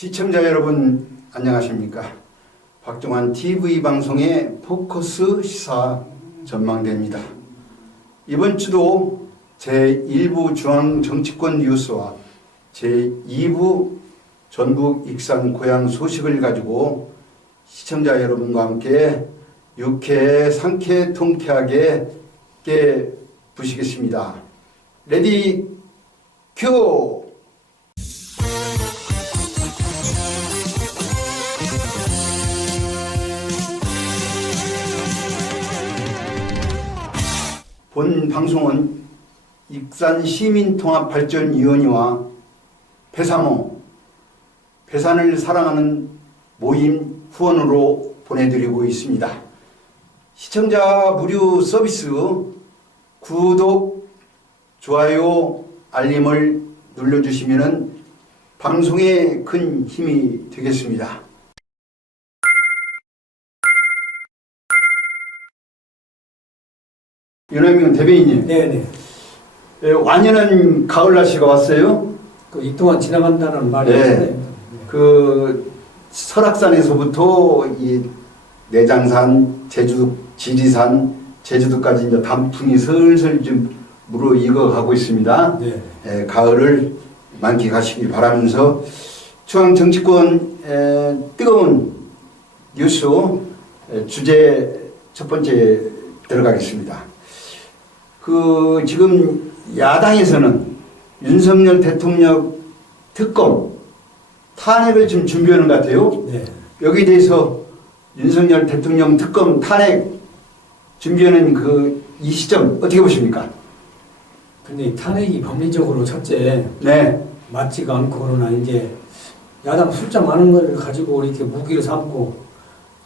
시청자 여러분 안녕하십니까. 박종환 TV 방송의 포커스 시사 전망대입니다. 이번 주도 제1부 중앙정치권 뉴스와 제2부 전북 익산 고향 소식을 가지고 시청자 여러분과 함께 유쾌 상쾌 통쾌하게 깨부시겠습니다. 레디 큐! 본 방송은 익산 시민통합발전위원회와 배사모, 배산을 사랑하는 모임 후원으로 보내드리고 있습니다. 시청자 무료 서비스 구독, 좋아요, 알림을 눌러주시면 방송에 큰 힘이 되겠습니다. 윤호민 대변인님. 네네. 완연한 가을 날씨가 왔어요. 이 동안 지나간다는 말이 네. 있잖아요. 그 설악산에서부터 이 내장산, 제주, 지리산, 제주도까지 이제 단풍이 슬슬 좀 무르익어가고 있습니다. 네. 가을을 만끽하시길 바라면서 중앙 정치권 뜨거운 뉴스 주제 첫 번째 들어가겠습니다. 지금 야당에서는 윤석열 대통령 특검 탄핵을 지금 준비하는 것 같아요. 네. 여기에 대해서 윤석열 대통령 특검 탄핵 준비하는 이 시점 어떻게 보십니까? 근데 탄핵이 법리적으로 첫째 네. 맞지가 않고 그러나 이제 야당 숫자 많은 걸 가지고 이렇게 무기를 삼고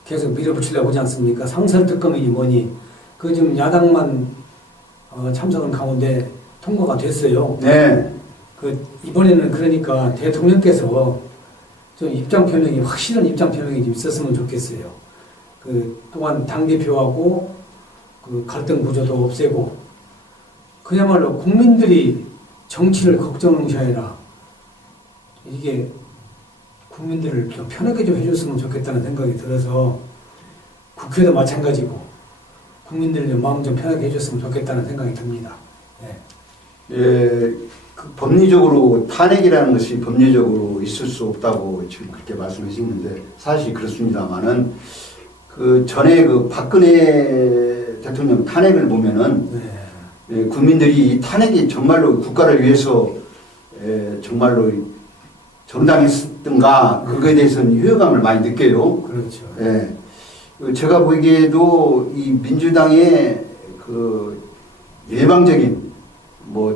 계속 밀어붙이려고 하지 않습니까? 상설특검이니 뭐니 그 지금 야당만 참석한 가운데 통과가 됐어요. 네. 이번에는 그러니까 대통령께서 좀 입장 표명이 확실한 입장 표명이 좀 있었으면 좋겠어요. 또한 당 대표하고 갈등 구조도 없애고 그야말로 국민들이 정치를 걱정하느라 이게 국민들을 좀 편하게 좀 해줬으면 좋겠다는 생각이 들어서 국회도 마찬가지고 국민들 마음 좀 편하게 해줬으면 좋겠다는 생각이 듭니다. 네. 법리적으로 탄핵이라는 것이 법리적으로 있을 수 없다고 지금 그렇게 말씀하시는데 사실 그렇습니다만은 전에 박근혜 대통령 탄핵을 보면은 네. 국민들이 이 탄핵이 정말로 국가를 위해서 정말로 정당했던가 그거에 대해서는 유효감을 많이 느껴요. 그렇죠. 제가 보기에도 이 민주당의 일방적인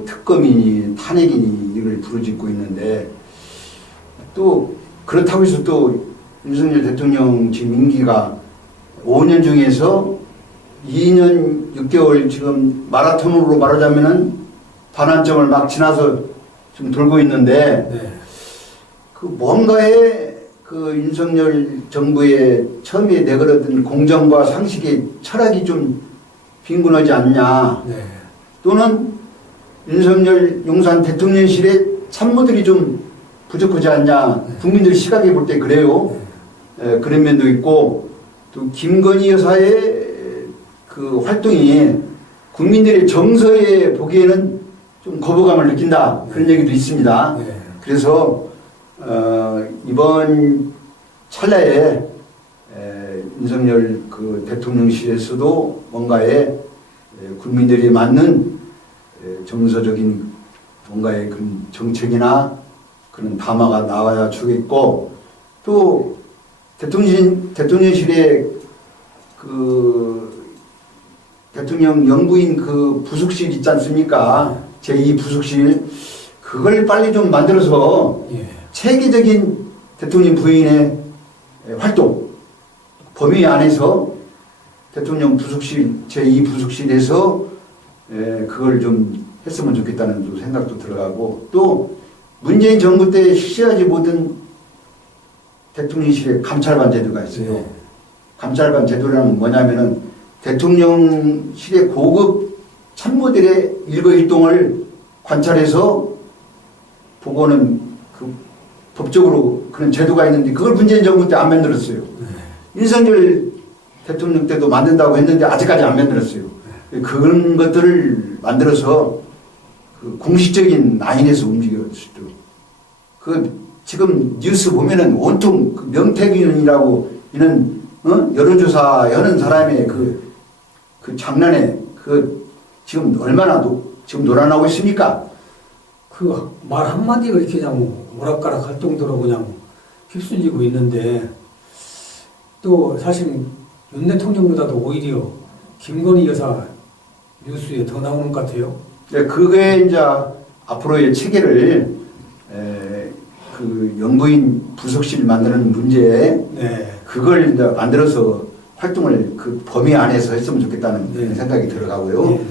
특검이니 탄핵이니 이걸 부르짖고 있는데 또 그렇다고 해서 또 윤석열 대통령 지금 임기가 5년 중에서 2년 6개월 지금 마라톤으로 말하자면은 반환점을 막 지나서 좀 돌고 있는데 네. 뭔가에 윤석열 정부의 처음에 내걸었던 공정과 상식의 철학이 좀 빈곤하지 않냐. 네. 또는 윤석열 용산 대통령실의 참모들이 좀 부족하지 않냐. 국민들 시각에 볼 때 그래요. 그런 면도 있고 또 김건희 여사의 활동이 국민들의 정서에 보기에는 좀 거부감을 느낀다. 그런 얘기도 있습니다. 네. 그래서 이번 찰나에 윤석열 대통령실에서도 뭔가에 국민들이 맞는 정서적인 뭔가의 정책이나 그런 담화가 나와야 주겠고 또 대통령실에 대통령 연구인 부속실 있지 않습니까? 제2부속실 그걸 빨리 좀 만들어서 체계적인 대통령 부인의 활동 범위 안에서 대통령 부속실 제2부속실에서 그걸 좀 했으면 좋겠다는 생각도 들어가고 또 문재인 정부 때 실시하지 못한 대통령실의 감찰관 제도가 있어요. 감찰관 제도라는 건 뭐냐면은 대통령실의 고급 참모들의 일거일동을 관찰해서 보고는 법적으로 그런 제도가 있는데 그걸 문재인 정부 때 안 만들었어요. 윤석열 대통령 때도 만든다고 했는데 아직까지 안 만들었어요. 그런 것들을 만들어서 그 공식적인 라인에서 움직일 수도. 그 지금 뉴스 보면은 온통 그 명태균이라고 이런 여론조사 하는 사람의 그 장난에 그 지금 얼마나 지금 놀아나고 있습니까? 그 말 한마디가 이렇게 그냥 오락가락 할 정도로 그냥 휩쓸리고 있는데 또 사실 윤 대통령보다도 오히려 김건희 여사 뉴스에 더 나오는 것 같아요. 네, 그게 이제 앞으로의 체계를 그 연구인 부속실 만드는 문제에 네. 그걸 이제 만들어서 활동을 그 범위 안에서 했으면 좋겠다는 네. 생각이 들어가고요. 네.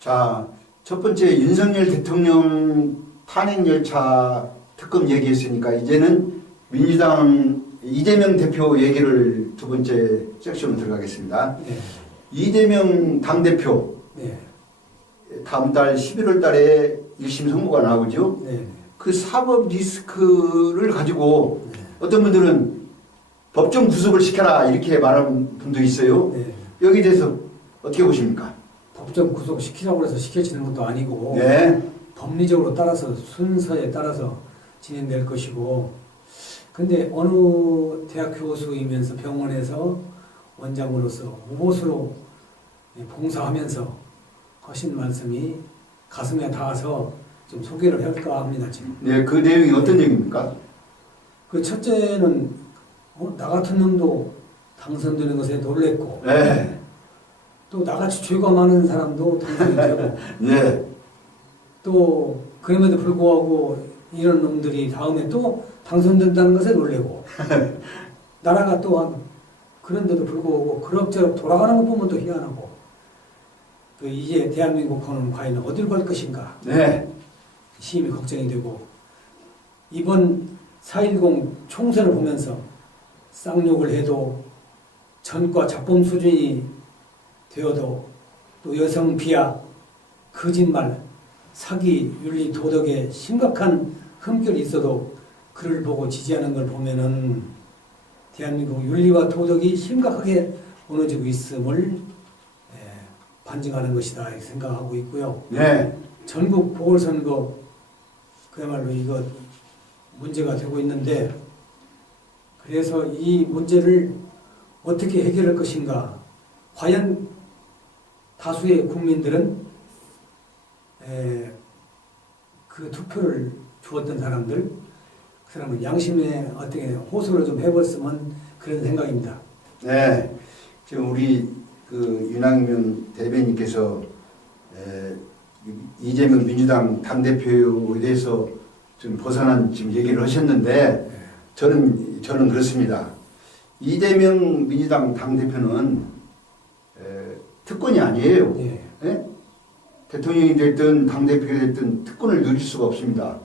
자, 첫 번째 윤석열 대통령 탄핵 열차 특검 얘기했으니까 이제는 민주당 이재명 대표 얘기를 두 번째 섹션으로 들어가겠습니다. 네. 이재명 당대표 네. 다음 달 11월 달에 1심 선고가 나오죠. 네. 그 사법 리스크를 가지고 네. 어떤 분들은 법정 구속을 시켜라 이렇게 말하는 분도 있어요. 네. 여기에 대해서 어떻게 보십니까? 법정 구속 시키라고 해서 시켜지는 것도 아니고 네. 법리적으로 따라서 순서에 따라서 진행될 것이고 근데 어느 대학 교수이면서 병원에서 원장으로서 무보수로 봉사하면서 하신 말씀이 가슴에 닿아서 좀 소개를 할까 합니다 지금. 네, 그 내용이 어떤 내용입니까? 그 첫째는 나 같은 놈도 당선되는 것에 놀랬고 네. 또 나같이 죄가 많은 사람도 당선이 되고 네. 또 그럼에도 불구하고 이런 놈들이 다음에 또 당선된다는 것에 놀래고 나라가 또한 그런데도 불구하고 그럭저럭 돌아가는 것 보면 또 희한하고 그 이제 대한민국은 과연 어딜 갈 것인가 네. 심히 걱정이 되고 이번 4.10 총선을 보면서 쌍욕을 해도 전과 잡범 수준이 되어도 또 여성 비하, 거짓말, 사기, 윤리, 도덕에 심각한 흠결이 있어도 그를 보고 지지하는 걸 보면은 대한민국 윤리와 도덕이 심각하게 무너지고 있음을 반증하는 것이다 이렇게 생각하고 있고요. 네. 전국 보궐선거 그야말로 이거 문제가 되고 있는데 그래서 이 문제를 어떻게 해결할 것인가 과연 다수의 국민들은 그 투표를 주었던 사람들 그 사람은 양심에 어떻게 호소를 좀 해봤으면 그런 생각입니다. 네. 지금 우리 그 윤학명 대변인께서 이재명 민주당 당대표에 대해서 좀 벗어난 지금 얘기를 하셨는데 저는 그렇습니다. 이재명 민주당 당대표는 특권이 아니에요. 예. 예? 대통령이 됐든 당대표가 됐든 특권을 누릴 수가 없습니다.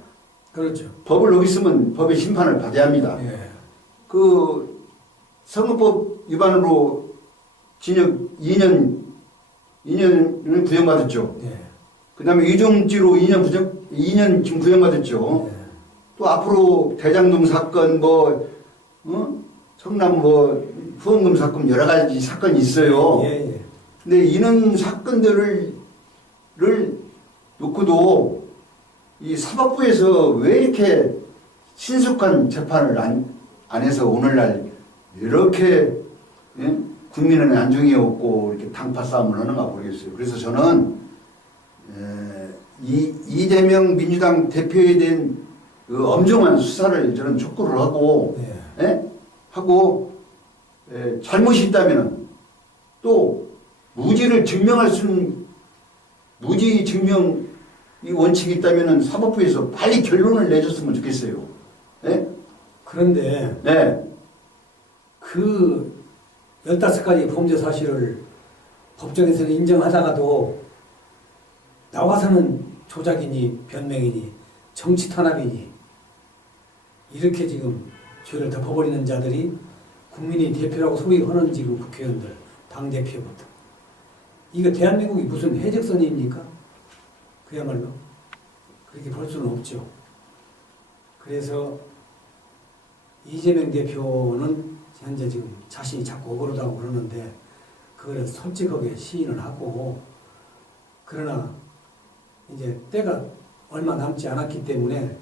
그렇죠. 법을 어겼으면 법의 심판을 받아야 합니다. 예. 그 선거법 위반으로 징역 2년을 구형받았죠. 예. 그 다음에 유정죄로 2년 지금 구형받았죠. 예. 또 앞으로 대장동 사건 성남 후원금 사건 여러 가지 사건이 있어요. 예. 예. 근데 이런 사건들을 놓고도 이 사법부에서 왜 이렇게 신속한 재판을 안 해서 오늘날 이렇게 국민의 안중에 없고 이렇게 당파 싸움을 하는가 모르겠어요. 그래서 저는 이재명 민주당 대표에 대한 그 엄정한 수사를 저는 촉구를 하고 잘못이 있다면 또 무지를 증명할 수 있는 무지 증명 이 원칙이 있다면 사법부에서 빨리 결론을 내줬으면 좋겠어요. 그런데 네. 그 15가지 범죄 사실을 법정에서는 인정하다가도 나와서는 조작이니 변명이니 정치 탄압이니 이렇게 지금 죄를 덮어버리는 자들이 국민이 대표라고 소위하는 지금 국회의원들, 당대표부터 이거 대한민국이 무슨 해적선입니까? 그야말로 그렇게 볼 수는 없죠. 그래서 이재명 대표는 현재 지금 자신이 자꾸 억울하다고 그러는데 그걸 솔직하게 시인을 하고, 그러나 이제 때가 얼마 남지 않았기 때문에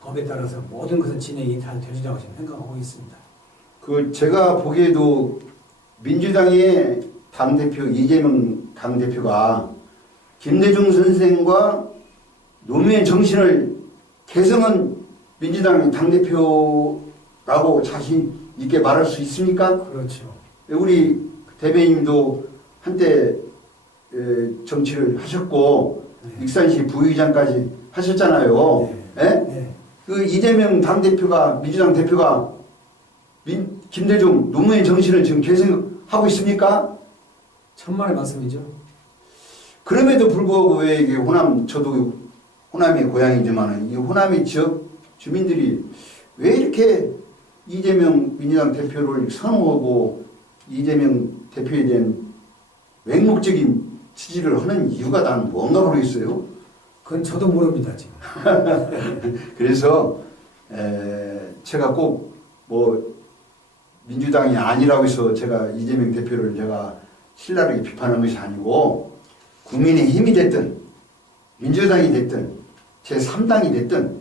법에 따라서 모든 것은 진행이 다 되리라고 지금 생각하고 있습니다. 그 제가 보기에도 민주당의 당대표 이재명 당대표가 김대중 선생과 노무현 정신을 개성은 민주당 당대표라고 자신 있게 말할 수 있습니까? 그렇죠. 우리 대변인도 한때 정치를 하셨고 네. 익산시 부의장까지 하셨잖아요. 네. 예? 네. 그 이재명 당대표가 민주당 대표가 김대중 노무현 정신을 지금 계승하고 있습니까? 천만의 말씀이죠. 그럼에도 불구하고 왜 이게 호남, 저도 호남이 고향이지만 이 호남의 지역 주민들이 왜 이렇게 이재명 민주당 대표를 선호하고 이재명 대표에 대한 맹목적인 지지를 하는 이유가 난 뭔가 모르겠어요. 그건 저도 모릅니다, 지금. 그래서 제가 꼭 뭐 민주당이 아니라고 해서 제가 이재명 대표를 제가 신랄하게 비판한 것이 아니고 국민의 힘이 됐든 민주당이 됐든 제3당이 됐든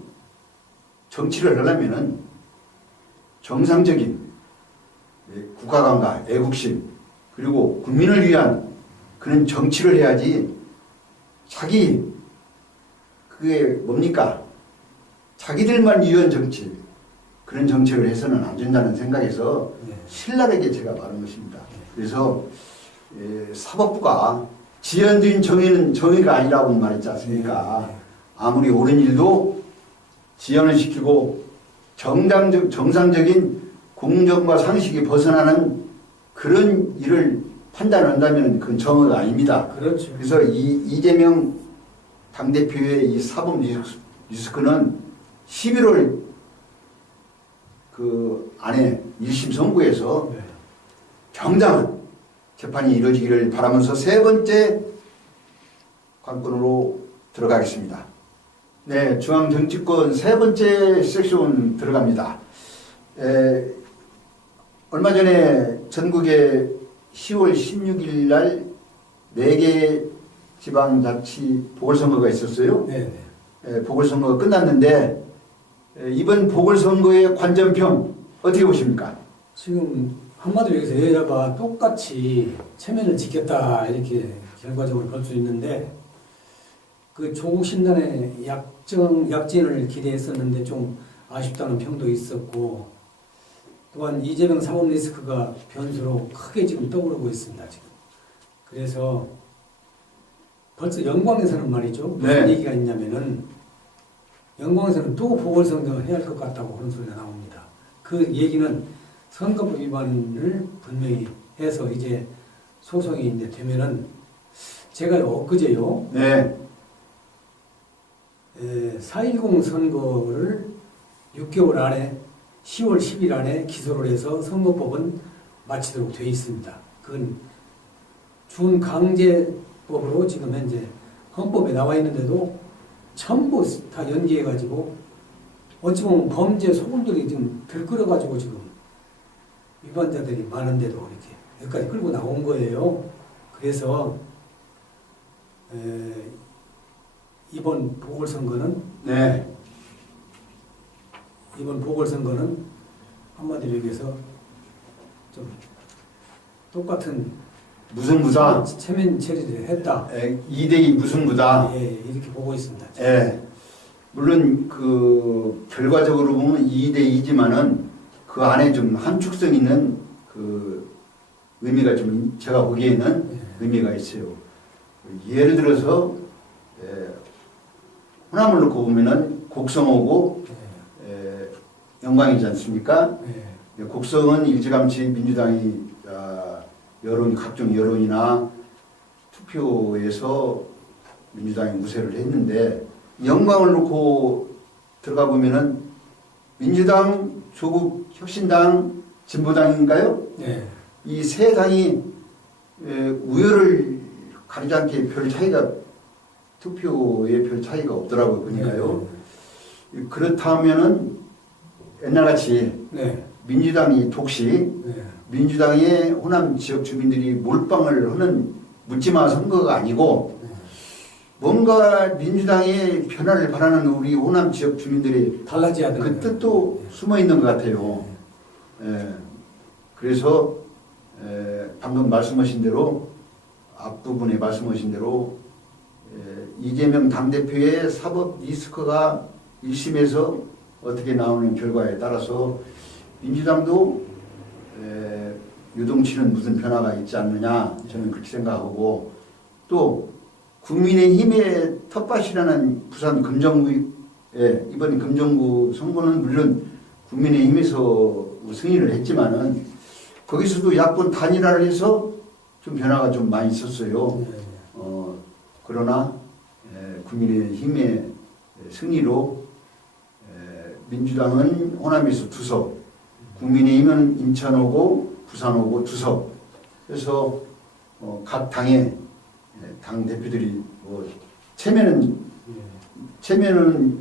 정치를 하려면은 정상적인 국가관과 애국심 그리고 국민을 위한 그런 정치를 해야지 자기 그게 뭡니까? 자기들만 위한 정치 그런 정책을 해서는 안 된다는 생각에서 네. 신랄하게 제가 말한 것입니다. 그래서 사법부가 지연된 정의는 정의가 아니라고 말했지 않습니까? 네. 아무리 옳은 일도 지연을 시키고 정상적인 공정과 상식이 벗어나는 그런 일을 판단한다면 그건 정의가 아닙니다. 그렇죠. 그래서 이재명 당대표의 이 사법 리스크는 11월 그 안에 1심 선고에서 네. 정당한 재판이 이루어지기를 바라면서 세 번째 관건으로 들어가겠습니다. 네, 중앙정치권 세 번째 섹션 들어갑니다. 얼마 전에 전국에 10월 16일 날 4개 지방자치 보궐선거가 있었어요. 네. 보궐선거가 끝났는데 이번 보궐선거의 관전평 어떻게 보십니까? 지금 한마디로 얘기해서 여야가 똑같이 체면을 지켰다 이렇게 결과적으로 볼 수 있는데, 그 조국 신단의 약진을 기대했었는데 좀 아쉽다는 평도 있었고, 또한 이재명 사법 리스크가 변수로 크게 지금 떠오르고 있습니다. 지금. 그래서 벌써 영광에서는 말이죠. 무슨 네. 얘기가 있냐면은 영광에서는 또 보궐선거 해야 할 것 같다고 그런 소리가 나옵니다. 그 얘기는 선거법 위반을 분명히 해서 이제 소송이 이제 되면은, 제가 엊그제요. 네. 4.10 선거를 6개월 안에 10월 10일 안에 기소를 해서 선거법은 마치도록 되어 있습니다. 그건 준강제법으로 지금 현재 헌법에 나와 있는데도 전부 다 연기해가지고 어찌 보면 범죄 소굴들이 지금 들끓어가지고 지금 위반자들이 많은데도 이렇게 여기까지 끌고 나온 거예요. 그래서 이번 보궐선거는 한마디로 얘기해서 좀 똑같은 무승부다. 체면 처리를 했다. 2대2 무승부다. 예, 이렇게 보고 있습니다. 예. 물론 그 결과적으로 보면 2대2지만은 그 안에 좀 함축성 있는 그 의미가 좀 제가 보기에는 의미가 있어요. 예를 들어서 호남을 놓고 보면은 곡성하고 영광이지 않습니까? 곡성은 일찌감치 민주당이 각종 여론이나 투표에서 민주당이 무세를 했는데, 영광을 놓고 들어가 보면은 민주당, 조국 혁신당, 진보당인가요? 네. 이 세 당이 우열을 가리지 않게 별 차이가, 투표에 별 차이가 없더라고요. 보니까요. 그렇다면은 옛날같이 네. 민주당이 독시 네. 민주당의 호남 지역 주민들이 몰빵을 하는 묻지마 선거가 아니고 뭔가 민주당의 변화를 바라는 우리 호남 지역 주민들이 달라져야 되는 그 뜻도 숨어 있는 것 같아요. 예. 그래서 방금 말씀하신 대로 앞부분에 말씀하신 대로 이재명 당대표의 사법 리스크가 1심에서 어떻게 나오는 결과에 따라서 민주당도 유동치는 무슨 변화가 있지 않느냐 저는 그렇게 생각하고 또 국민의힘의 텃밭이라는 부산 금정구에 이번 금정구 선거는 물론 국민의힘에서 승리를 했지만은 거기서도 야권 단일화를 해서 좀 변화가 좀 많이 있었어요. 그러나 국민의힘의 승리로 민주당은 호남에서 2석, 국민의힘은 인천 오고 부산 오고 2석. 그래서 각 당의 당 대표들이 뭐 체면은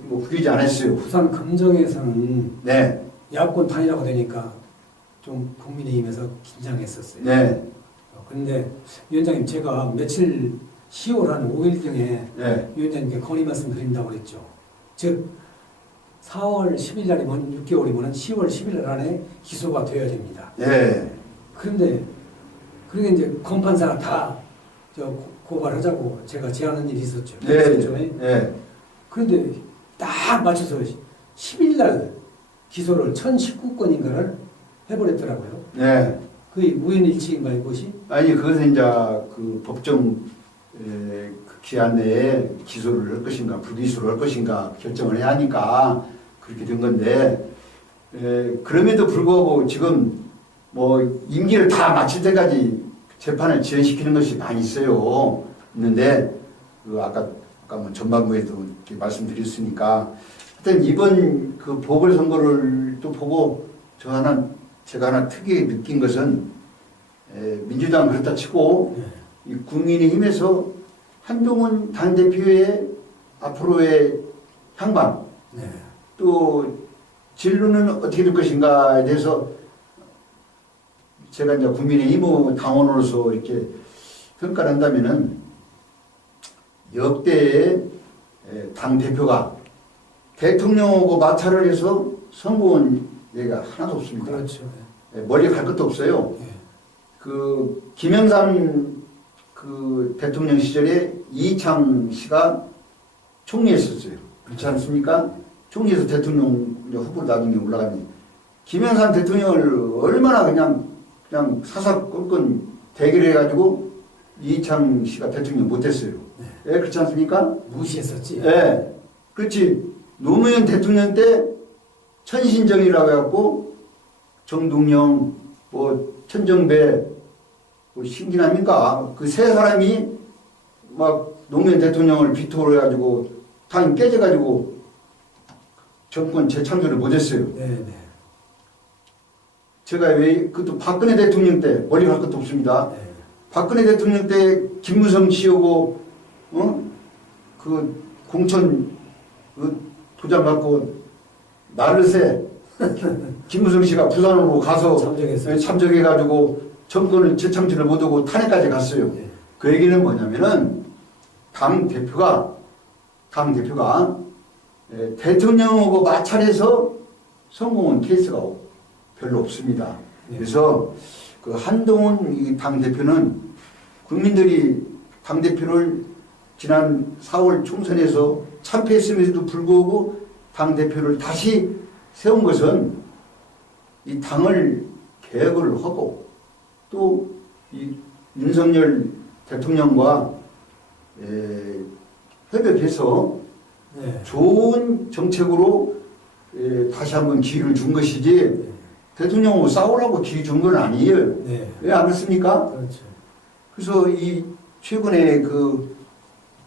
뭐 구리지 않았어요. 부산 금정에서는 네, 야권 단일화가 되니까 좀 국민의힘에서 긴장했었어요. 네, 그런데 위원장님 제가 며칠 10월 한 5일경에 네, 위원장님께 건의 말씀 드린다고 그랬죠. 즉 4월 10일 날이면 6개월이면 10월 11일 안에 기소가 되어야 됩니다. 네, 그런데 그게 이제 검판사가 다 고발하자고 제가 제안한 일이 있었죠. 네, 네, 그런데 딱 맞춰서 10일 날 기소를 1019건인가를 해버렸더라고요. 네. 그게 우연일치인가 이것이? 아니 그것은 이제 그 법정 그 기한 내에 기소를 할 것인가 불기소를 할 것인가 결정을 해야 하니까 그렇게 된 건데 그럼에도 불구하고 지금 뭐 임기를 다 마칠 때까지 재판을 지연시키는 것이 많이 있어요. 있는데 그 아까 뭐 전반부에도 이렇게 말씀드렸으니까 하여튼 이번 그 보궐선거를 또 보고 제가 하나 특이하게 느낀 것은 민주당 그렇다 치고 이 국민의힘에서 한동훈 당대표의 앞으로의 향방 네. 또 진로는 어떻게 될 것인가에 대해서 제가 이제 국민의힘 당원으로서 이렇게 평가를 한다면은 역대의 당대표가 대통령하고 마찰을 해서 성공한 얘기가 하나도 없습니다. 그렇죠. 멀리 갈 것도 없어요. 네. 그 김영삼 그 대통령 시절에 이창 씨가 총리했었어요. 그렇지 않습니까? 총리에서 대통령 후보로 나중에 올라가니 김영삼 대통령을 얼마나 그냥 사사건건 대결해가지고 이창 씨가 대통령 못했어요. 네. 예, 그렇지 않습니까? 무시했었지. 예, 그렇지. 노무현 대통령 때 천신정이라고 해갖고 정동영, 뭐 천정배, 뭐 신기남인가 그 세 사람이 막 노무현 대통령을 비토를 해가지고 당이 깨져가지고 정권 재창조를 못했어요. 네. 제가 왜 그것도 박근혜 대통령 때 멀리 갈 것도 없습니다. 네. 박근혜 대통령 때 김무성 씨하고 그 공천 그 도장 갖고 나르세 김무성 씨가 부산으로 가서 참석해가지고 정권을 재창조를 못하고 탄핵까지 갔어요. 네. 그 얘기는 뭐냐면은 당 대표가 대통령하고 마찰해서 성공한 케이스가 별로 없습니다. 네. 그래서 그 한동훈 이 당 대표는 국민들이 당 대표를 지난 4월 총선에서 참패했음에도 불구하고 당 대표를 다시 세운 것은 이 당을 개혁을 하고 또 이 윤석열 대통령과 협력해서 네. 좋은 정책으로 다시 한번 기회를 준 것이지 네. 대통령하고 싸우라고 기회 준 건 아니에요. 네. 왜 안 그렇습니까? 그렇죠. 그래서 이 최근에 그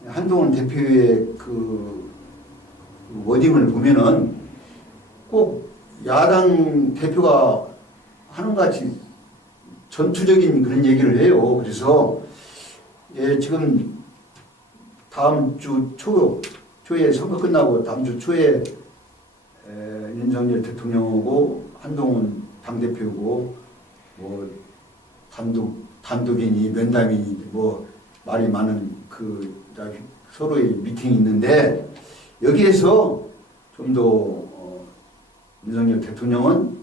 한동훈 대표의 그 워딩을 보면은 꼭 야당 대표가 하는 것 같이 전투적인 그런 얘기를 해요. 그래서 지금 다음 주 초에 선거 끝나고 다음 주 초에 윤석열 대통령하고 한동훈 당대표고 뭐 단독이니 면담이니 뭐 말이 많은 그 서로의 미팅이 있는데 여기에서 좀 더 윤석열 대통령은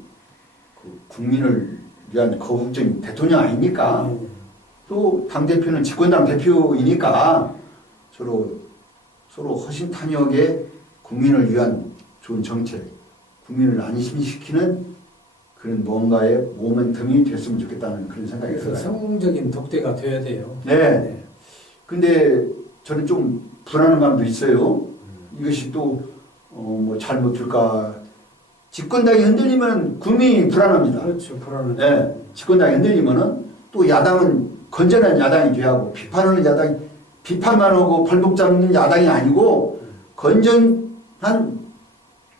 그 국민을 위한 거국적인 대통령 아닙니까? 또 당대표는 집권당 대표이니까 서로 허심탄회하게 국민을 위한 좋은 정책, 국민을 안심시키는 그런 뭔가의 모멘텀이 됐으면 좋겠다는 그런 생각이 그래서 들어요. 성공적인 독대가 돼야 돼요. 네. 근데 저는 좀 불안한 감도 있어요. 이것이 또 뭐 잘못될까. 집권당이 흔들리면 국민이 불안합니다. 그렇죠. 불안은. 네. 집권당이 흔들리면은 또 야당은 건전한 야당이 돼야 하고 비판하는 야당이 비판만 하고 발목 잡는 야당이 아니고 건전한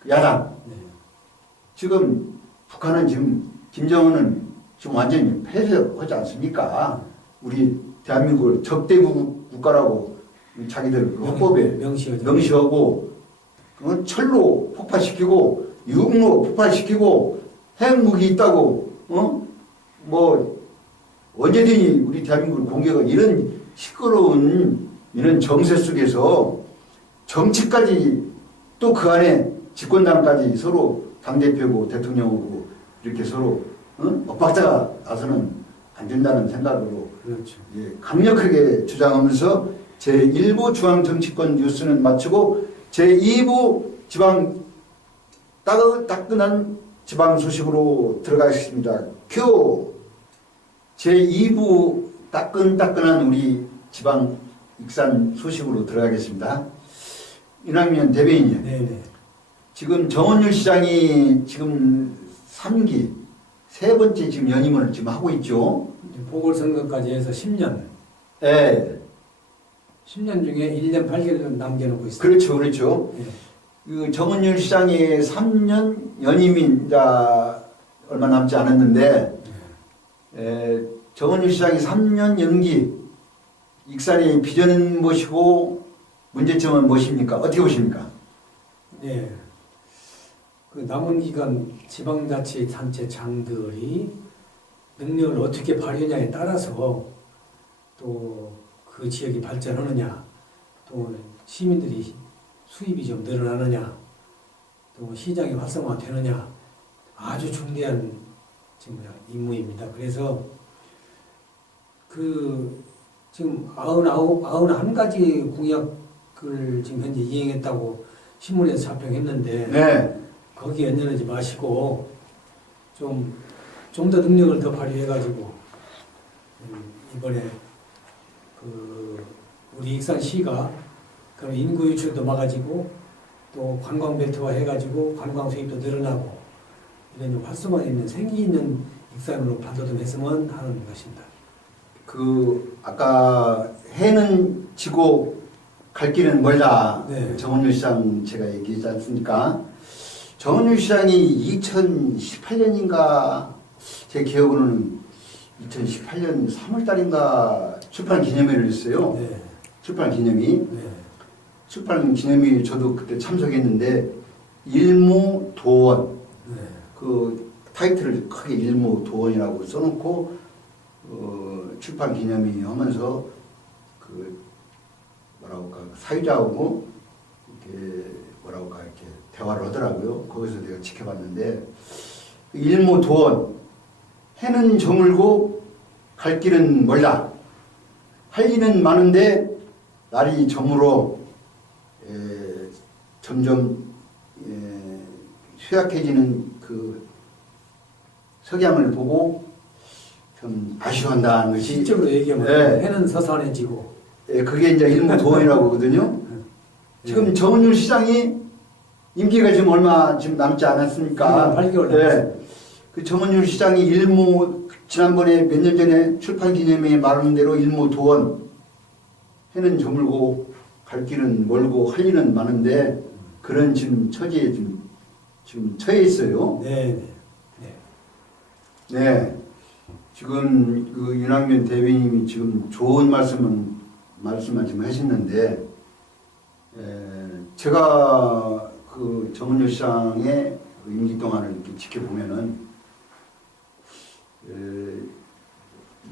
야당. 네. 지금 북한은 지금 김정은은 지금 완전히 폐쇄하지 않습니까? 우리 대한민국을 적대국 국가라고 자기들 그 헌법에 명시하고 그건 철로 폭파시키고 육로 폭파시키고 핵무기 있다고 뭐 언제든지 우리 대한민국을 공격한 이런 시끄러운 이런 정세 속에서 정치까지 또 그 안에 집권당까지 서로 당대표고 대통령이고 이렇게 서로 엇박자가 나서는 안 된다는 생각으로 그렇죠. 예, 강력하게 주장하면서 제1부 중앙정치권 뉴스는 마치고 제2부 지방 따끈따끈한 지방 소식으로 들어가겠습니다. 큐! 제2부 따끈따끈한 우리 지방 익산 소식으로 들어가겠습니다. 이낙연 대변인이요. 네네. 지금 정원율 시장이 지금 3기 세 번째 지금 연임을 지금 하고 있죠. 보궐선거까지 해서 10년. 네. 10년 중에 1년 8개월 남겨놓고 있어요. 그렇죠, 그렇죠. 네. 그 정원율 시장이 3년 연임이 이제 얼마 남지 않았는데, 정원율 시장이 3년 연기, 익산의 비전은 무엇이고 문제점은 무엇입니까? 어떻게 보십니까? 네. 그 남은 기간 지방자치단체장들이 능력을 어떻게 발휘하냐에 따라서 또 그 지역이 발전하느냐, 또 시민들이 수입이 좀 늘어나느냐, 또 시장이 활성화되느냐 아주 중대한 지금 임무입니다. 그래서 그 지금 91가지 공약을 지금 현재 이행했다고 신문에서 자평했는데 네. 거기에 연연하지 마시고 좀 더 능력을 더 발휘해가지고 이번에 그 우리 익산시가 그럼 인구 유출도 막아지고 또 관광 벨트화 해가지고 관광 수입도 늘어나고 이런 활성화 있는 생기 있는 익산으로 발돋움했으면 하는 것입니다. 그 아까 해는 지고 갈 길은 멀다. 네. 정원율 시장 제가 얘기하지 않습니까? 정원율 시장이 2018년인가 제 기억으로는 2018년 3월달인가 출판 기념회를 했어요. 네. 출판 기념회. 네. 출판 기념회 저도 그때 참석했는데 일무도원 네. 그 타이틀을 크게 일무도원이라고 써놓고 출판 기념회 하면서 그 뭐라고 할까 사유자하고 이렇게 뭐라고 할까 이렇게 대화를 하더라고요. 거기서 내가 지켜봤는데 일무도원 해는 저물고 갈 길은 멀다. 할 일은 많은데 날이 저물어 점점 쇠약해지는 그 석양을 보고 좀 아쉬워한다는 것이 실적으로 얘기하면 네. 해는 서산해지고 그게 이제 일무도원이라고 하거든요. 지금 정은율 시장이 임기가 지금 얼마 지금 남지 않았습니까? 8개월 네. 그 정은율 시장이 지난번에 몇 년 전에 출판 기념회에 말한 대로 일무도원 해는 저물고 갈 길은 멀고 할 일은 많은데 그런 지금 처지에 지금 처해 있어요. 네. 네. 네. 지금 그 윤학연 대변인이 지금 좋은 말씀만 지금 하셨는데, 제가 그 그 정은효 시장의 그 임기 동안을 이렇게 지켜보면은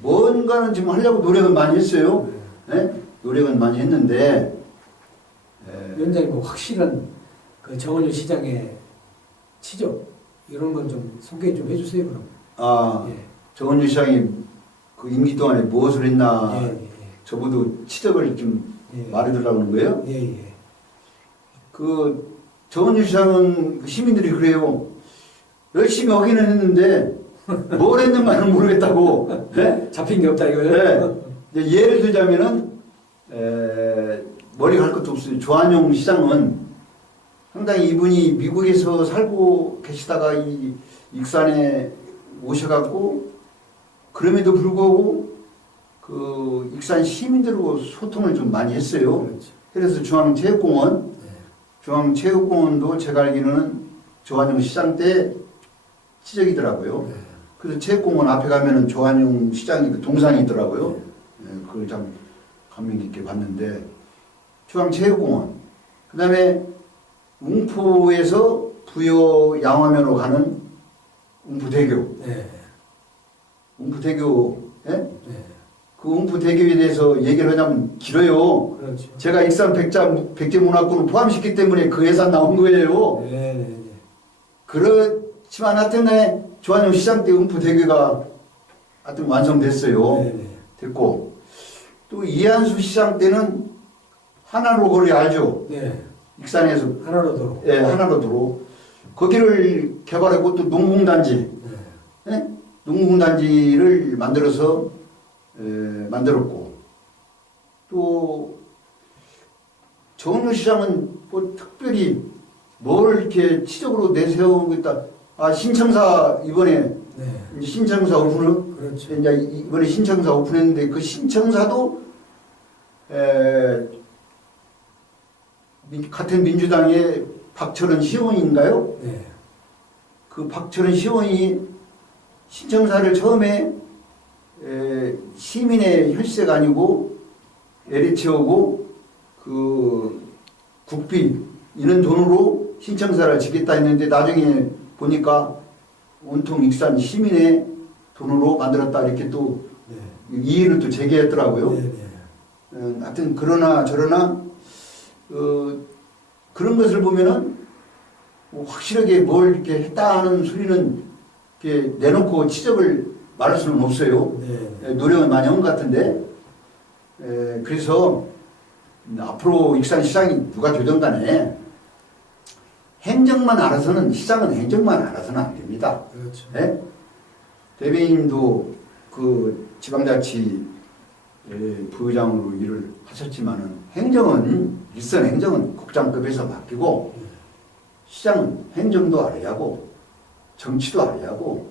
뭔가는 지금 하려고 노력은 많이 했어요. 예? 노력은 많이 했는데 위원장님 뭐 확실한 그 정은효 시장의 치적 이런 건 좀 소개 좀 해주세요 그럼. 아 예. 정은효 시장이 그 임기 동안에 무엇을 했나 예. 저보도 치적을 좀 예. 말해달라고 하는 거예요. 예. 그 정은효 시장은 그 시민들이 그래요. 열심히 하기는 했는데 뭘 했는가는 모르겠다고. 네? 잡힌 게 없다 이거요? 네. 이제 예를 들자면은 머리 갈 것도 없어요. 조한용 시장은 상당히 이분이 미국에서 살고 계시다가 이 익산에 오셔갖고 그럼에도 불구하고 그 익산 시민들하고 소통을 좀 많이 했어요. 그렇죠. 그래서 중앙체육공원, 네. 중앙체육공원도 제가 알기로는 조한용 시장 때 지적이더라고요. 네. 그래서 체육공원 앞에 가면은 조한용 시장이 그 동상이 있더라고요. 네. 그걸 참 감명 깊게 봤는데 중앙체육공원, 그 다음에 웅포에서 부여 양화면으로 가는 웅포대교, 네. 웅포대교, 예? 네. 그 웅포대교에 대해서 얘기를 하자면 길어요. 그렇죠. 제가 익산 백제문화권을 포함시켰기 때문에 그 예산 나온 거예요. 네. 그렇지만 하여튼 조한용 시장 때 웅포대교가 하여튼 완성됐어요. 네. 됐고 또 이한수 시장 때는 하나로 거리 알죠? 네. 익산에서 하나로 도로. 예, 하나로 도로 거기를 개발했고 또 농공단지, 네. 예? 농공단지를 만들어서 만들었고 또 정은효 시장은 뭐 특별히 뭘 이렇게 치적으로 내세우고 있다. 아 신청사 이번에 네. 이제 신청사 오픈을 그렇죠. 이제 이번에 신청사 오픈했는데 그 신청사도 같은 민주당의 박철원 시의원인가요? 네. 그 박철원 시의원이 신청사를 처음에 시민의 혈세가 아니고 LH하고 그 국비 이런 돈으로 신청사를 짓겠다 했는데 나중에 보니까 온통 익산 시민의 돈으로 만들었다 이렇게 또 네. 이의를 또 제기했더라고요. 네. 하여튼 그러나 저러나 그런 것을 보면은 뭐 확실하게 뭘 이렇게 했다 하는 소리는 이렇게 내놓고 지적을 말할 수는 없어요. 네. 노력은 많이 한 것 같은데 그래서 앞으로 익산시장이 누가 되든 간에 행정만 알아서는 시장은 행정만 알아서는 안 됩니다. 그렇죠. 예? 대변인도 그 지방자치 부의장으로 일을 하셨지만은 행정은 일선 행정은 국장급에서 맡기고 시장은 행정도 알아야 하고 정치도 알아야 하고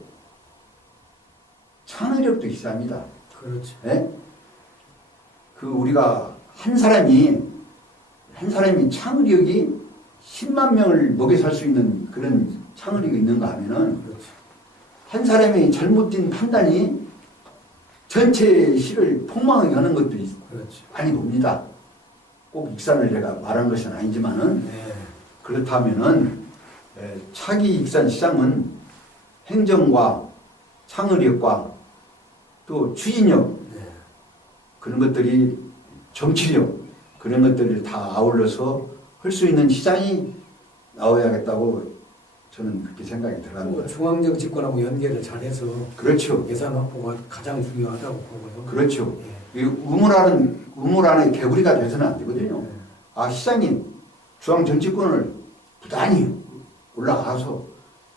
창의력도 있어야 합니다. 그렇죠. 예? 그 우리가 한 사람이 창의력이 10만 명을 먹여 살 수 있는 그런 창의력이 있는가 하면은 그렇죠. 한 사람의 잘못된 판단이 전체 시를 폭망하게 하는 것도 그렇죠. 많이 봅니다. 꼭 익산을 제가 말한 것은 아니지만은 네. 그렇다면은 차기 익산시장은 행정과 창의력과 또 추진력 네. 그런 것들이 정치력 그런 것들을 다 아울러서 할 수 있는 시장이 나와야겠다고 저는 그렇게 생각이 들어갑니다. 중앙정 집권하고 연계를 잘해서 그렇죠. 예산 확보가 가장 중요하다고 보고요. 그렇죠. 예. 이 우물 안에 개구리가 돼서는 안 되거든요. 네. 아, 시장이 중앙 정치권을 부단히 올라가서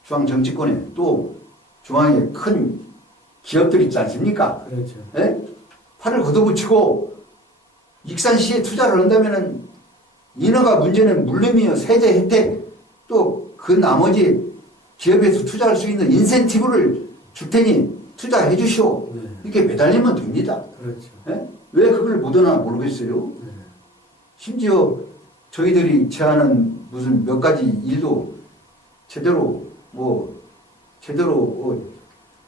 중앙 정치권에 또 중앙에 큰 기업들 있지 않습니까? 그렇죠. 예? 팔을 걷어붙이고 익산시에 투자를 한다면은 인허가 문제는 물론이요. 세제 혜택 또 그 나머지 기업에서 투자할 수 있는 인센티브를 줄 테니 투자해 주시오. 네. 이렇게 매달리면 됩니다. 그렇죠. 예? 왜 그걸 못하나 모르겠어요. 네. 심지어 저희들이 제안한 무슨 몇 가지 일도 제대로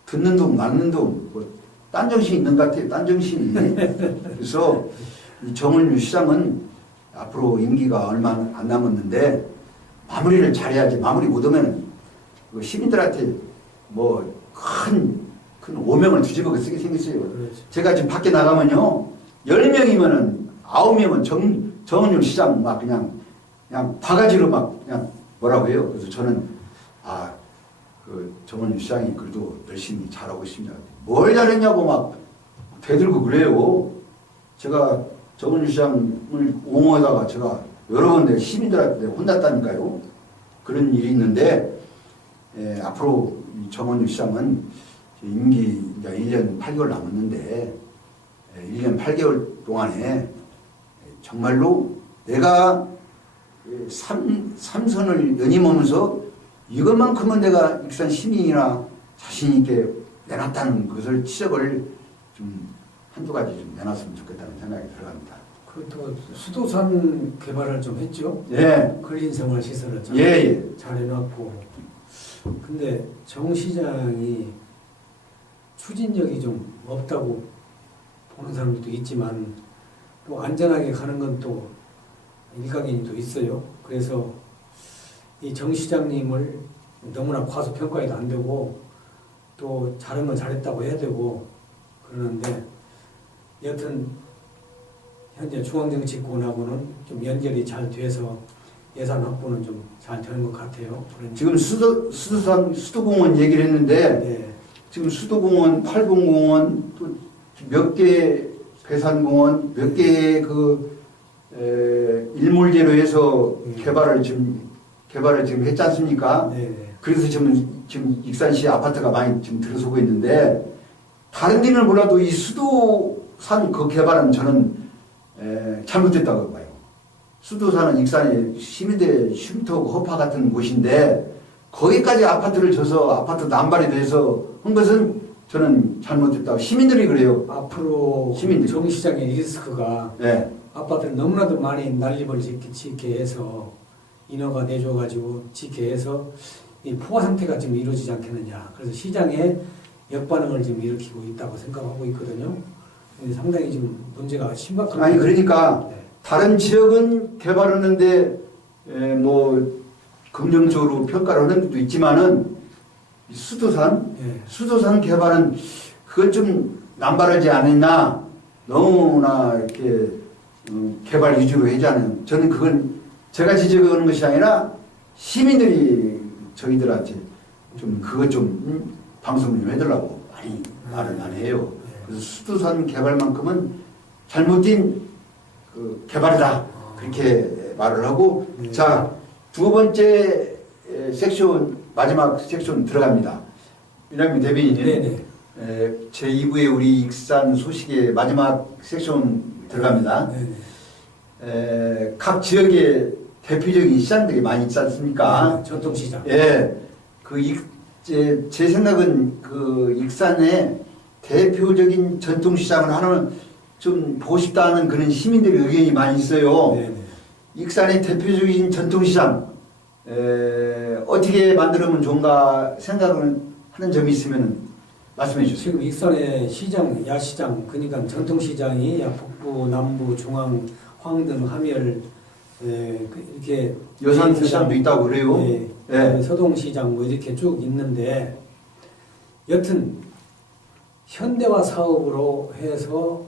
듣는 둥 맞는 둥딴 정신이 있는 것 같아요. 딴 정신이. 그래서 이 정은효 시장은 앞으로 임기가 얼마 안 남았는데 마무리를 잘해야지. 마무리 못하면 시민들한테 뭐 큰 오명을 뒤집어 쓰게 생겼어요. 그렇죠. 제가 지금 밖에 나가면요, 10명이면은 9명은 정은율 시장 막 그냥 바가지로 막 그냥 뭐라고 해요. 그래서 저는 그 정은율 시장이 그래도 열심히 잘하고 있습니다. 뭘 잘했냐고 막 대들고 그래요. 제가 정은율 시장을 옹호하다가 제가 여러 군데 시민들한테 혼났다니까요. 그런 일이 있는데, 앞으로 이 정은율 시장은 임기 이제 1년 8개월 남았는데, 1년 8개월 동안에 정말로 내가 삼선을 연임하면서 이것만큼은 내가 익산 시민이나 자신 있게 내놨다는 것을 지적을 좀 한두 가지 좀 내놨으면 좋겠다는 생각이 들어갑니다. 그것도 수도산 개발을 좀 했죠. 예. 근린생활 시설을 잘 해놨고. 근데 정 시장이 추진력이 좀 없다고 보는 사람들도 있지만 또 안전하게 가는 건 또 일각이 또 있어요. 그래서 이 정 시장님을 너무나 과소평가해도 안 되고 또 잘한 건 잘했다고 해야 되고 그러는데 여튼 현재 중앙정치권하고는 좀 연결이 잘 돼서 예산 확보는 좀 잘 되는 것 같아요. 지금 수도공원 얘기를 했는데, 네. 지금 수도공원, 팔봉공원, 또 몇 개 배산공원, 몇 개의 일몰제로 해서 개발을 지금 했지 않습니까? 네. 그래서 지금 익산시 아파트가 많이 지금 들어서고 있는데, 다른 데는 몰라도 이 수도산 그 개발은 저는 잘못됐다고 봐요. 수도산은 익산의 시민들의 쉼터고 허파 같은 곳인데 거기까지 아파트를 줘서 아파트 남발이 돼서 한 것은 저는 잘못됐다고, 시민들이 그래요. 앞으로 시민들. 정 시장의 리스크가 네. 아파트를 너무나도 많이 난립을 짓게 해서 인허가 내줘가지고 짓게 해서 이 포화 상태가 지금 이루어지지 않겠느냐. 그래서 시장에 역반응을 지금 일으키고 있다고 생각하고 있거든요. 상당히 지금 문제가 심각합니다. 아니 그러니까 네. 다른 지역은 개발하는데 뭐 긍정적으로 평가를 하는 데도 있지만은 수도산 개발은 그건 좀 남발하지 않았나. 너무나 이렇게 개발 위주로 하자는, 저는 그건 제가 지적하는 것이 아니라 시민들이 저희들한테 좀 그것 좀 방송을 좀 해달라고 많이 말을 많이 해요. 그래서 수도산 개발만큼은 잘못된 그 개발이다, 그렇게 말을 하고. 자, 두 번째 섹션, 마지막 섹션 들어갑니다. 이남민 대변인님, 제 2부에 우리 익산 소식의 마지막 섹션 들어갑니다. 각 지역의 대표적인 시장들이 많이 있지 않습니까? 전통시장. 예. 제 생각은 그 익산의 대표적인 전통시장을 하나는 좀 보고 싶다는 그런 시민들의 의견이 많이 있어요. 익산의 대표적인 전통시장, 어떻게 만들면 좋은가 생각을 하는 점이 있으면 말씀해 주세요. 지금 익산의 시장, 야시장, 그러니까 전통시장이 북부, 남부, 중앙, 황등, 함열, 이렇게 여산시장도 있다고 그래요. 서동시장 뭐 이렇게 쭉 있는데, 여튼 현대화 사업으로 해서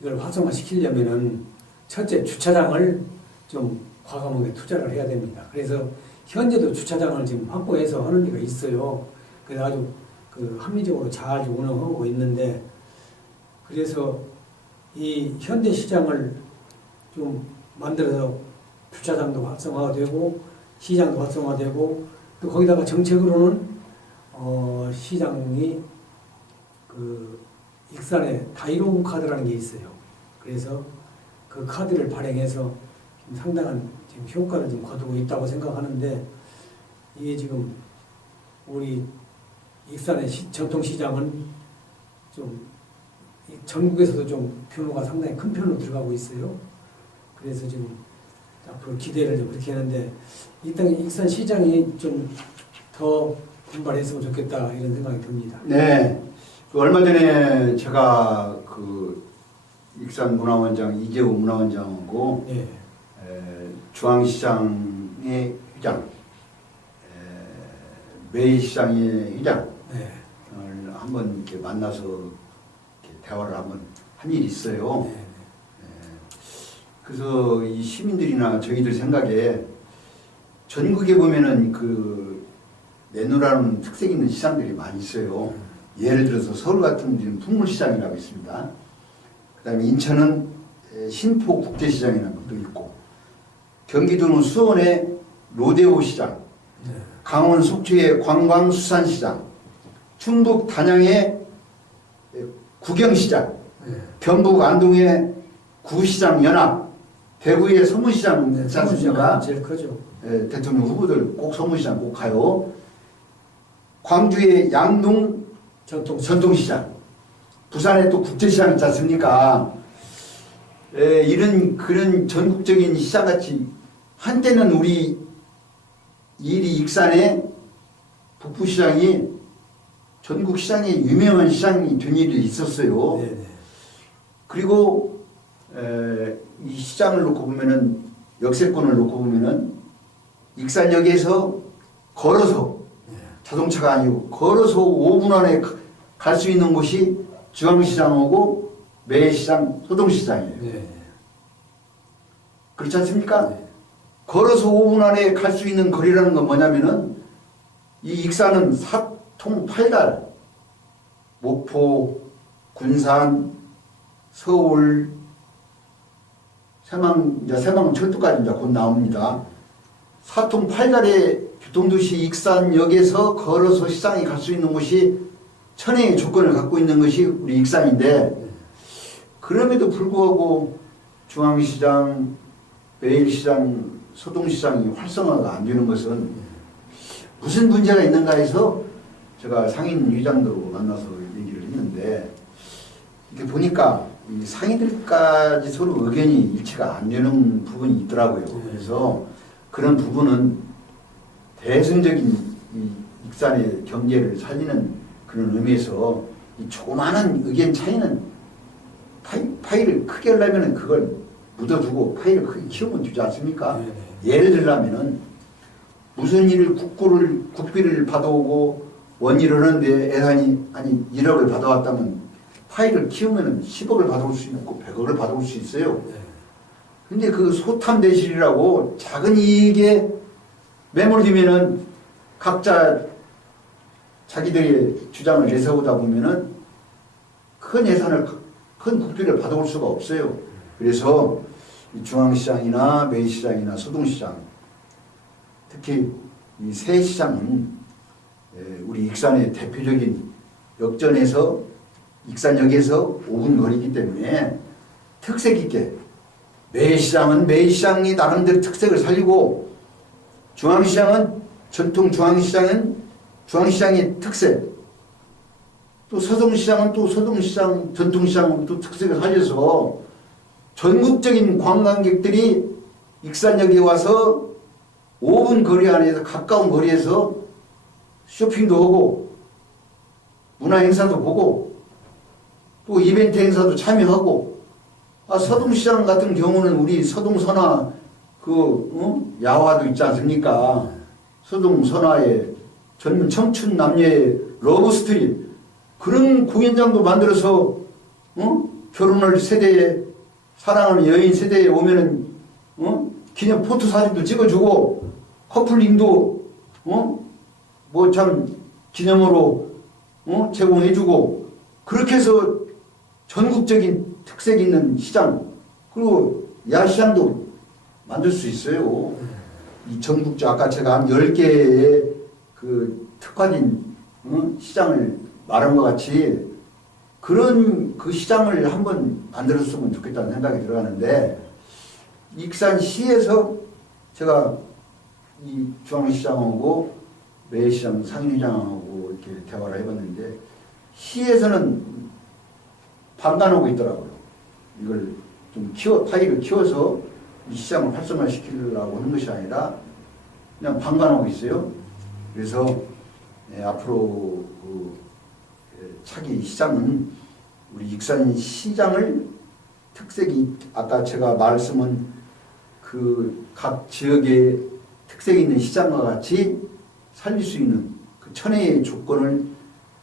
이걸 활성화시키려면은 첫째 주차장을 좀 과감하게 투자를 해야 됩니다. 그래서 현재도 주차장을 지금 확보해서 하는 데가 있어요. 그래서 아주 합리적으로 잘 운영하고 있는데, 그래서 이 현대 시장을 좀 만들어서 주차장도 활성화되고 시장도 활성화되고, 또 거기다가 정책으로는 시장이 익산에 다이로그 카드라는 게 있어요. 그래서 그 카드를 발행해서 상당한 지금 효과를 좀 거두고 있다고 생각하는데, 이게 지금 우리 익산의 전통시장은 좀 전국에서도 좀 규모가 상당히 큰 편으로 들어가고 있어요. 그래서 지금 앞으로 기대를 좀 그렇게 하는데, 일단 익산 시장이 좀 더 분발했으면 좋겠다, 이런 생각이 듭니다. 네. 얼마 전에 제가 익산 문화원장 이재우 문화원장하고 중앙시장의 국장, 매일시장의 회장을 네. 한번 이렇게 만나서 이렇게 대화를 한번 한 일이 있어요. 네. 그래서 이 시민들이나 저희들 생각에 전국에 보면은 그 내놓으라는 특색 있는 시장들이 많이 있어요. 예를 들어서 서울 같은 데는 풍물시장이라고 있습니다. 그 다음에 인천은 신포 국제시장이라는 것도 있고, 경기도는 수원의 로데오 시장, 네. 강원 속초의 관광수산시장, 충북 단양의 구경시장, 네. 경북 안동의 구시장 연합, 대구의 서문시장 네. 있지 않습니까? 제일 크죠. 대통령 후보들 꼭 서문시장 꼭 가요. 광주의 양동 전통시장, 부산에 또 국제시장 있지 않습니까? 이런 그런 전국적인 시장같이 한때는 우리 이리 익산의 북부시장이 전국 시장에 유명한 시장이 된 일이 있었어요. 네. 네. 그리고 이 시장을 놓고 보면은 역세권을 놓고 보면은 익산역에서 걸어서 자동차가 아니고 걸어서 5분 안에 갈 수 있는 곳이 중앙시장하고 매시장, 소동시장이에요. 네. 그렇지 않습니까? 네. 걸어서 5분 안에 갈 수 있는 거리라는 건 뭐냐면은 이 익산은 사통팔달, 목포, 군산, 서울, 새망 철도까지 이제 곧 나옵니다. 사통팔달의 교통도시 익산역에서 걸어서 시장에 갈 수 있는 곳이 천혜의 조건을 갖고 있는 것이 우리 익산인데, 그럼에도 불구하고 중앙시장, 매일시장, 소동시장이 활성화가 안 되는 것은 무슨 문제가 있는가 해서 제가 상인 회장들하고 만나서 얘기를 했는데, 이렇게 보니까 이 상인들까지 서로 의견이 일치가 안 되는 부분이 있더라고요. 그래서 그런 부분은 대승적인 이 익산의 경제를 살리는 그런 의미에서 이 조그마한 의견 차이는 파이를 크게 하려면 그걸 묻어두고 파이를 크게 키우면 되지 않습니까? 네. 예를 들자면은 무슨 일을 국비를 받아오고 원일을 하는데 예산이 1억을 받아왔다면 파이를 키우면은 10억을 받아올 수 있고 100억을 받아올 수 있어요. 네. 근데 그 소탐대실이라고 작은 이익에 매몰되면은 각자 자기들의 주장을 내세우다 보면은 큰 예산을, 큰 국비를 받아올 수가 없어요. 그래서 이 중앙시장이나 매시장이나 소동시장, 특히 이 세 시장은 우리 익산의 대표적인 역전에서 익산역에서 5분 거리이기 때문에 특색 있게, 매시장은 매시장이 나름대로 특색을 살리고, 중앙시장은 전통 중앙시장은 중앙시장의 특색, 또 서동시장은 또 서동시장 전통시장으로 또 특색을 살려서 전국적인 관광객들이 익산역에 와서 5분 거리 안에서 가까운 거리에서 쇼핑도 하고 문화 행사도 보고 또 이벤트 행사도 참여하고, 서동시장 같은 경우는 우리 서동선화 야화도 있지 않습니까? 서동선화의 젊은 청춘 남녀의 러브스토리, 그런 공연장도 만들어서 결혼할 세대에, 사랑하는 여인 세대에 오면은 기념 포토 사진도 찍어주고 커플링도 뭐 참 기념으로 제공해주고, 그렇게 해서 전국적인 특색 있는 시장, 그리고 야시장도 만들 수 있어요. 이 전국적, 아까 제가 한 10개의 그 특화된 시장을 말한 것 같이 그런 그 시장을 한번 만들었으면 좋겠다는 생각이 들어가는데, 익산시에서 제가 이 중앙시장하고 매시장 상인회장하고 이렇게 대화를 해봤는데, 시에서는 반감하고 있더라고요. 이걸 좀 파이를 키워서 이 시장을 활성화시키려고 하는 것이 아니라 그냥 반감하고 있어요. 그래서 앞으로 차기 시장은 우리 익산 시장을 특색이, 아까 제가 말씀은 그 각 지역의 특색 있는 시장과 같이 살릴 수 있는 그 천혜의 조건을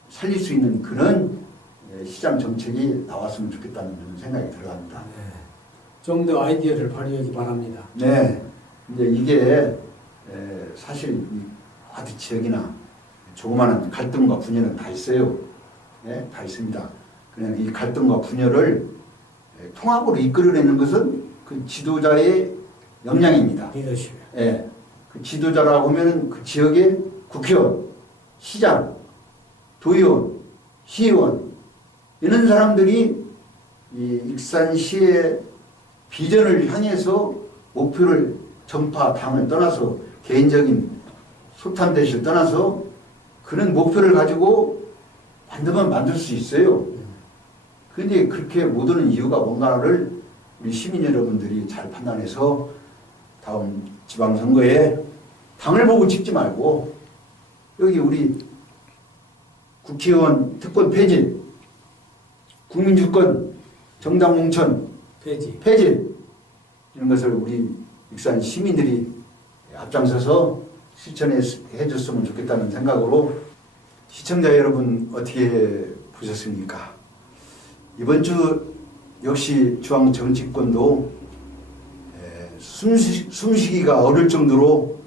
살릴 수 있는 그런 시장 정책이 나왔으면 좋겠다는 그런 생각이 들어갑니다. 네. 좀 더 아이디어를 발휘하기 바랍니다. 네, 이제 이게 사실 이 아디 지역이나 조그마한 갈등과 분열은 다 있어요. 네, 다 있습니다. 그냥 이 갈등과 분열을 통합으로 이끌어내는 것은 그 지도자의 역량입니다. 리더십. 예, 그 지도자라고 하면은 그 지역의 국회의원, 시장, 도의원, 시의원 이런 사람들이 이 익산시의 비전을 향해서 목표를 전파, 당을 떠나서 개인적인 소탐대시를 떠나서 그런 목표를 가지고 만들면 만들 수 있어요. 근데 그렇게 못 오는 이유가 뭔가를 우리 시민 여러분들이 잘 판단해서 다음 지방선거에 당을 보고 찍지 말고 여기 우리 국회의원 특권 폐지, 국민주권, 정당 공천 폐지 이런 것을 우리 익산 시민들이 앞장서서 실천해 줬으면 좋겠다는 생각으로 시청자 여러분 어떻게 보셨습니까? 이번 주 역시 중앙 정치권도 숨쉬기가 어려울 정도로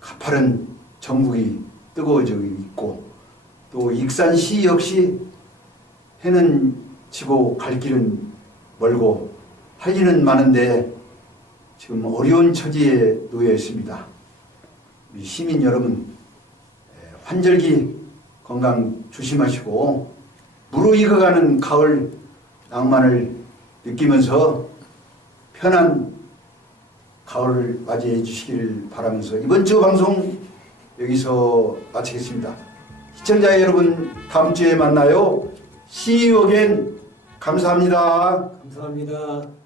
가파른 전국이 뜨거워지고 있고 또 익산시 역시 해는 지고 갈 길은 멀고 할 일은 많은데 지금 어려운 처지에 놓여 있습니다. 우리 시민 여러분 환절기 건강 조심하시고 무르익어가는 가을 낭만을 느끼면서 편한 가을을 맞이해 주시길 바라면서 이번 주 방송 여기서 마치겠습니다. 시청자 여러분 다음 주에 만나요. See you again. 감사합니다. 감사합니다.